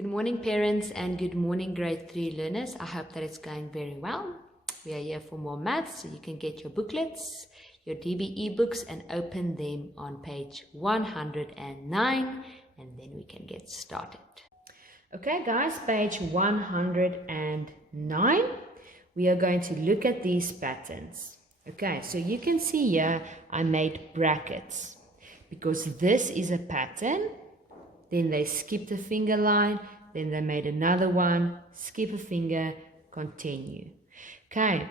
Good morning, parents, and good morning, grade 3 learners. I hope that it's going very well. We are here for more maths, so you can get your booklets, your DBE books, and open them on page 109, and then we can get started. Okay, guys, page 109. We are going to look at these patterns. Okay, so you can see here I made brackets because this is a pattern. Then they skipped a finger line, then they made another one, skip a finger, continue. Okay,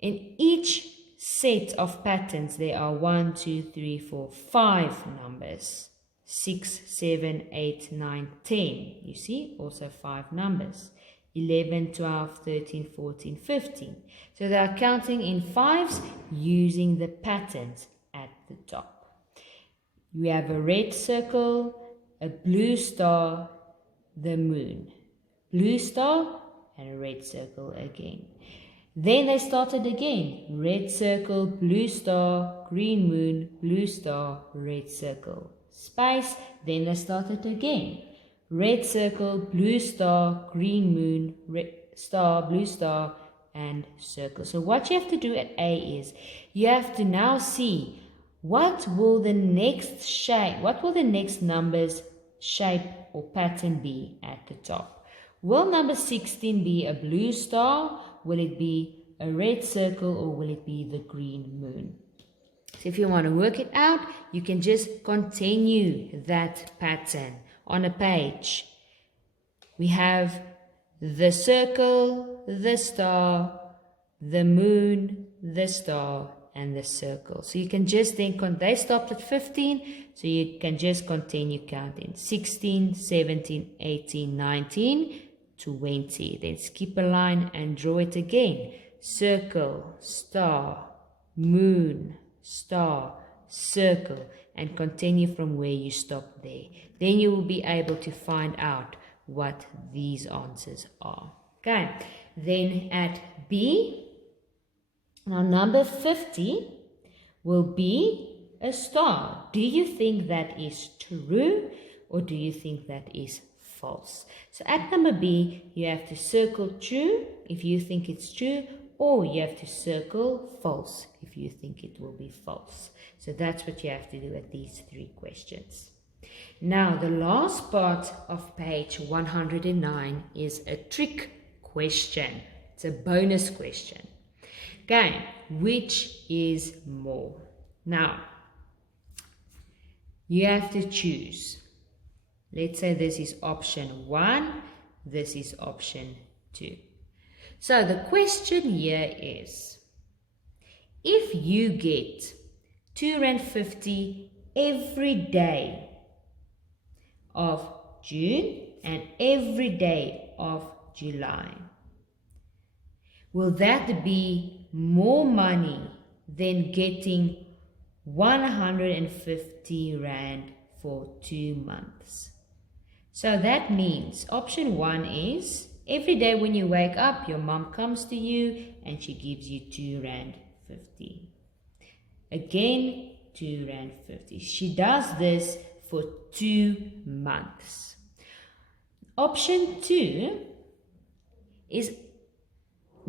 in each set of patterns there are 1, 2, 3, 4, 5 numbers. 6, 7, 8, 9, 10. You see, also 5 numbers. 11, 12, 13, 14, 15. So they are counting in 5s using the patterns at the top. We have a red circle, a blue star, the moon, blue star, and a red circle again. Then they started again, red circle, blue star, green moon, blue star, red circle, space. Then they started again, red circle, blue star, green moon, red star, blue star, and circle. So what you have to do at A is you have to now see what will the next shape, what will the next numbers shape or pattern be at the top. Will number 16 be a blue star? Will it be a red circle, or will it be the green moon? So if you want to work it out, you can just continue that pattern on a page. We have the circle, the star, the moon, the star, and the circle. So you can just think, they stopped at 15, so you can just continue counting. 16, 17, 18, 19, 20. Then skip a line and draw it again. Circle, star, moon, star, circle, and continue from where you stop there. Then you will be able to find out what these answers are. Okay, then at B, now number 50 will be a star. Do you think that is true, or do you think that is false? So at number B, you have to circle true if you think it's true, or you have to circle false if you think it will be false. So that's what you have to do at these 3 questions. Now the last part of page 109 is a trick question. It's a bonus question. Okay, which is more? Now, you have to choose. Let's say this is option 1, this is option 2. So the question here is, if you get R2.50 every day of June and every day of July, will that be more money than getting 150 Rand for 2 months? So that means option 1 is every day when you wake up, your mom comes to you and she gives you R2.50. Again, R2.50. She does this for 2 months. Option 2 is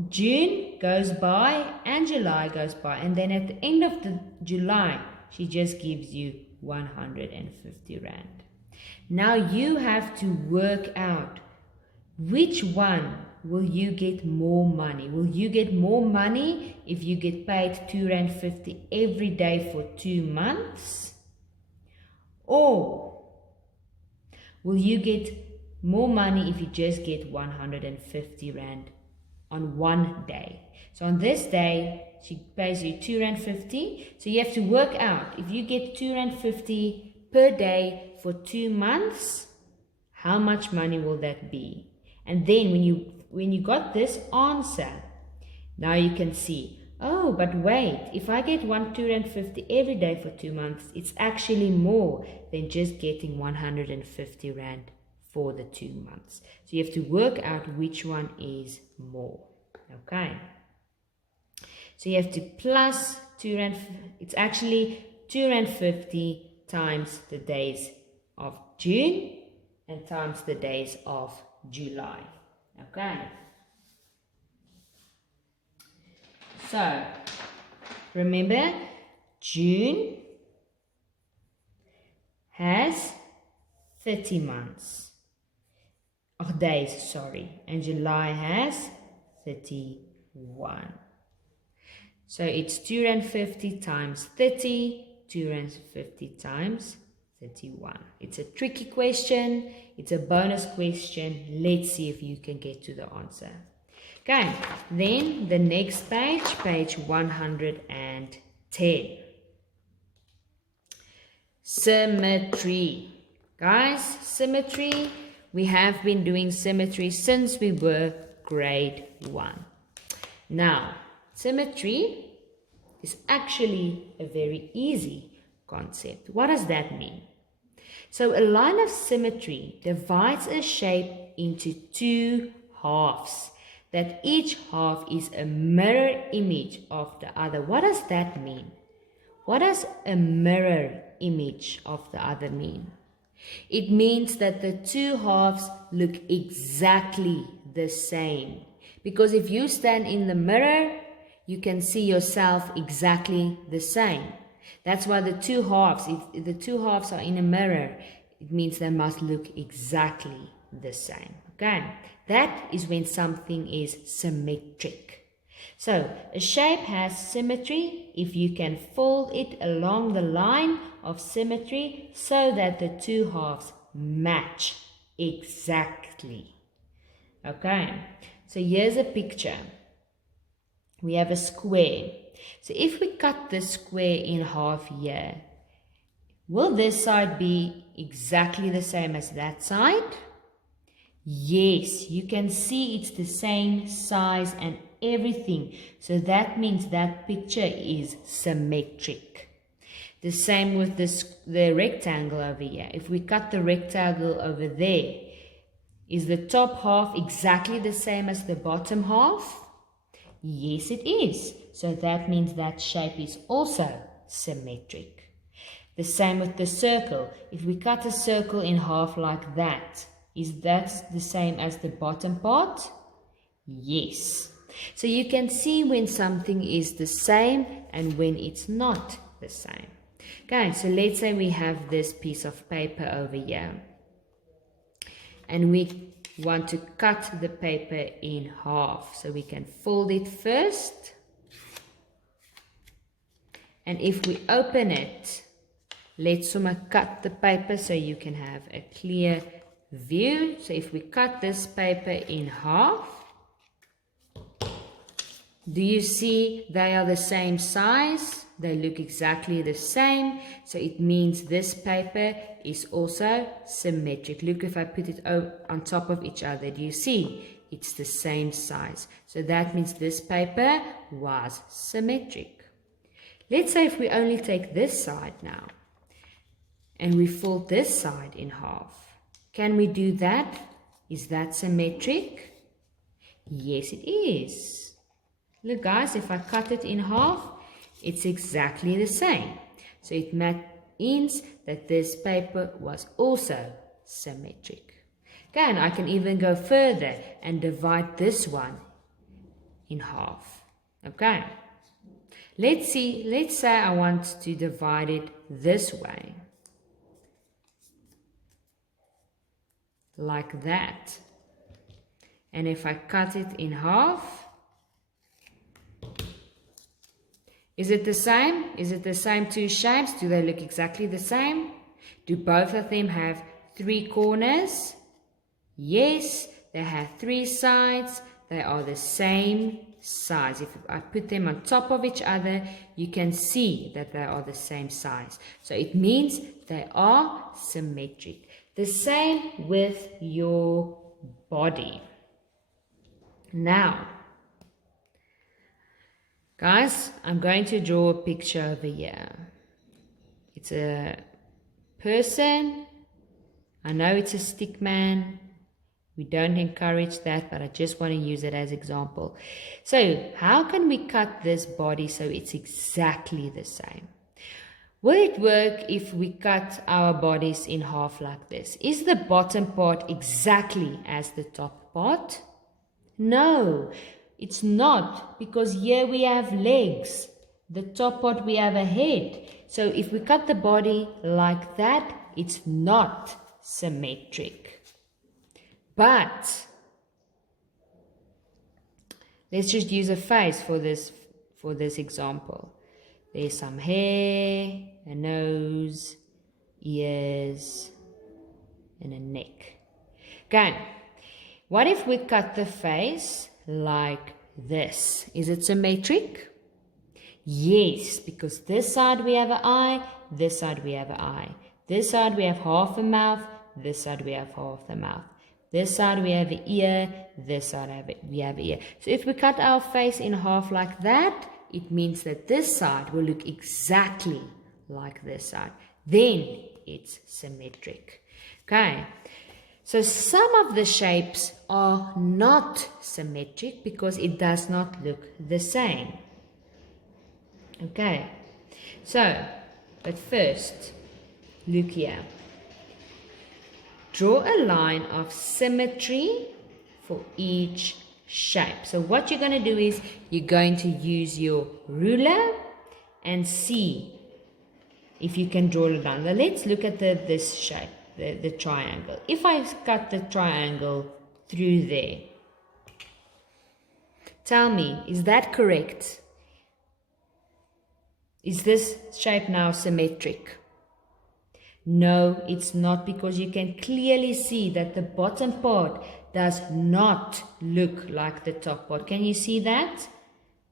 June goes by and July goes by, and then at the end of the July, she just gives you 150 Rand. Now you have to work out which one will you get more money. Will you get more money if you get paid R2.50 every day for 2 months? Or will you get more money if you just get 150 Rand on one day? So on this day, she pays you R2.50. So you have to work out, if you get R2.50 per day for 2 months, how much money will that be? And then when you got this answer, now you can see, oh, but wait, if I get R2.50 every day for 2 months, it's actually more than just getting 150 Rand for the 2 months. So you have to work out which one is more. Okay. So you have to plus R2, it's actually R2.50 times the days of June and times the days of July. Okay. So, remember, June has 30 months. Or days, sorry. And July has 31. So it's 250 times 30, 250 times 31. It's a tricky question. It's a bonus question. Let's see if you can get to the answer. Okay, then the next page, page 110. Symmetry. Guys, symmetry. We have been doing symmetry since we were grade 1. Now, symmetry is actually a very easy concept. What does that mean? So a line of symmetry divides a shape into two halves, that each half is a mirror image of the other. What does that mean? What does a mirror image of the other mean? It means that the two halves look exactly the same. Because if you stand in the mirror, you can see yourself exactly the same. That's why the two halves, if the two halves are in a mirror, it means they must look exactly the same. Okay, that is when something is symmetric. So a shape has symmetry if you can fold it along the line of symmetry so that the two halves match exactly. Okay, so here's a picture. We have a square. So if we cut the square in half here, will this side be exactly the same as that side? Yes, you can see it's the same size and everything. So that means that picture is symmetric. The same with the rectangle over here. If we cut the rectangle over there, is the top half exactly the same as the bottom half? Yes, it is. So that means that shape is also symmetric. The same with the circle. If we cut a circle in half like that, is that the same as the bottom part? Yes. So you can see when something is the same and when it's not the same. Okay, so let's say we have this piece of paper over here. And we want to cut the paper in half. So we can fold it first. And if we open it, let's cut the paper so you can have a clear view. So if we cut this paper in half, do you see they are the same size? They look exactly the same. So it means this paper is also symmetric. Look, if I put it on top of each other, do you see? It's the same size. So that means this paper was symmetric. Let's say if we only take this side now and we fold this side in half. Can we do that? Is that symmetric? Yes, it is. Look guys, if I cut it in half, it's exactly the same. So it means that this paper was also symmetric. Okay, and I can even go further and divide this one in half. Okay. Let's say I want to divide it this way. Like that. And if I cut it in half, is it the same? Is it the same two shapes? Do they look exactly the same? Do both of them have 3 corners? Yes, they have 3 sides. They are the same size. If I put them on top of each other, you can see that they are the same size. So it means they are symmetric. The same with your body. Now, guys, I'm going to draw a picture over here. It's a person. I know it's a stick man. We don't encourage that, but I just want to use it as example. So, how can we cut this body so it's exactly the same? Will it work if we cut our bodies in half like this? Is the bottom part exactly as the top part? No, it's not, because here we have legs. The top part we have a head. So if we cut the body like that, it's not symmetric. But let's just use a face for this example. There's some hair, a nose, ears, and a neck. Okay. What if we cut the face like this? Is it symmetric? Yes, because this side we have an eye, this side we have an eye. This side we have half a mouth, this side we have half the mouth. This side we have an ear, this side we have an ear. So if we cut our face in half like that, it means that this side will look exactly like this side. Then it's symmetric. Okay. So some of the shapes are not symmetric because it does not look the same. Okay, so, but first, look here. Draw a line of symmetry for each shape. So what you're going to do is you're going to use your ruler and see if you can draw it down. Now let's look at this shape. The triangle. If I cut the triangle through there, tell me, is that correct? Is this shape now symmetric? No, it's not, because you can clearly see that the bottom part does not look like the top part. Can you see that?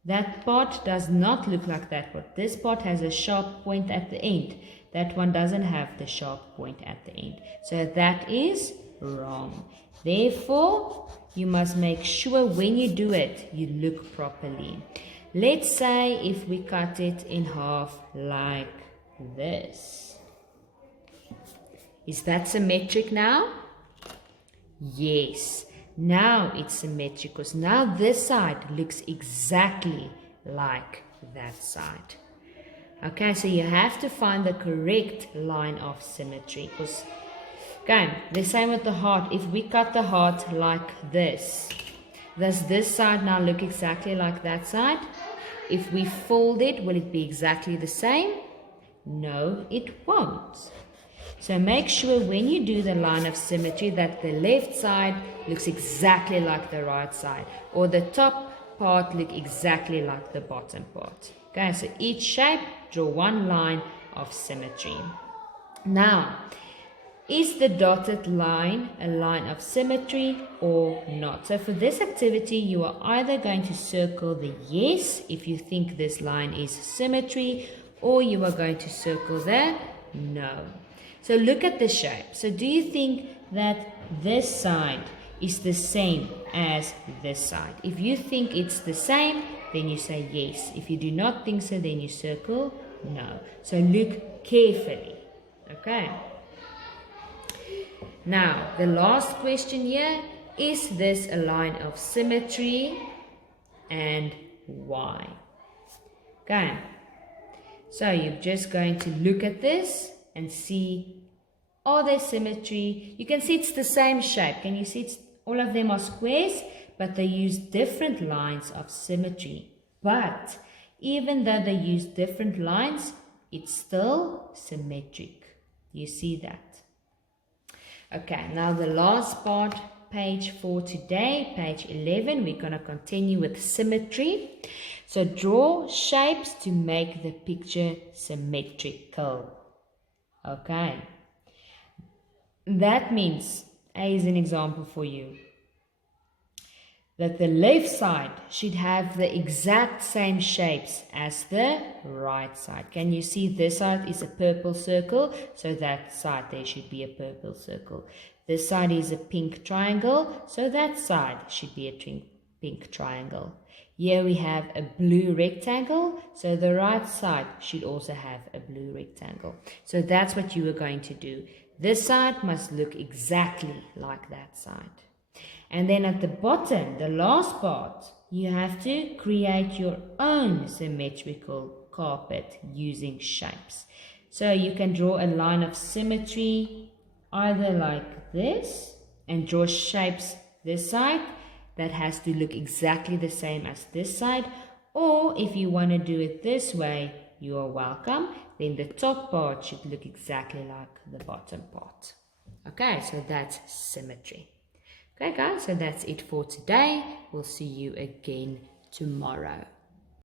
That part does not look like that part. This part has a sharp point at the end. That one doesn't have the sharp point at the end. So that is wrong. Therefore, you must make sure when you do it, you look properly. Let's say if we cut it in half like this. Is that symmetric now? Yes. Now it's symmetric because now this side looks exactly like that side. Okay, so you have to find the correct line of symmetry. Okay, the same with the heart. If we cut the heart like this, does this side now look exactly like that side? If we fold it, will it be exactly the same? No, it won't. So make sure when you do the line of symmetry that the left side looks exactly like the right side, or the top part look exactly like the bottom part. Okay, so each shape, draw one line of symmetry. Now, is the dotted line a line of symmetry or not? So for this activity, you are either going to circle the yes if you think this line is symmetry, or you are going to circle the no. So look at the shape. So do you think that this side is the same as this side? If you think it's the same, then you say yes. If you do not think so, then you circle no. So look carefully. Okay. Now, the last question here, is this a line of symmetry and why? Okay. So you're just going to look at this and see, are there symmetry? You can see it's the same shape. Can you see all of them are squares, but they use different lines of symmetry. But even though they use different lines, it's still symmetric. You see that? Okay, now the last part, page 4 today, page 11, we're going to continue with symmetry. So draw shapes to make the picture symmetrical. Okay. That means, A is an example for you, that the left side should have the exact same shapes as the right side. Can you see this side is a purple circle? So that side there should be a purple circle. This side is a pink triangle, so that side should be a pink triangle. Here we have a blue rectangle, so the right side should also have a blue rectangle. So that's what you are going to do. This side must look exactly like that side. And then at the bottom, the last part, you have to create your own symmetrical carpet using shapes. So you can draw a line of symmetry either like this and draw shapes this side that has to look exactly the same as this side, or if you want to do it this way, you are welcome. Then the top part should look exactly like the bottom part. Okay, so that's symmetry. Okay guys, so that's it for today. We'll see you again tomorrow.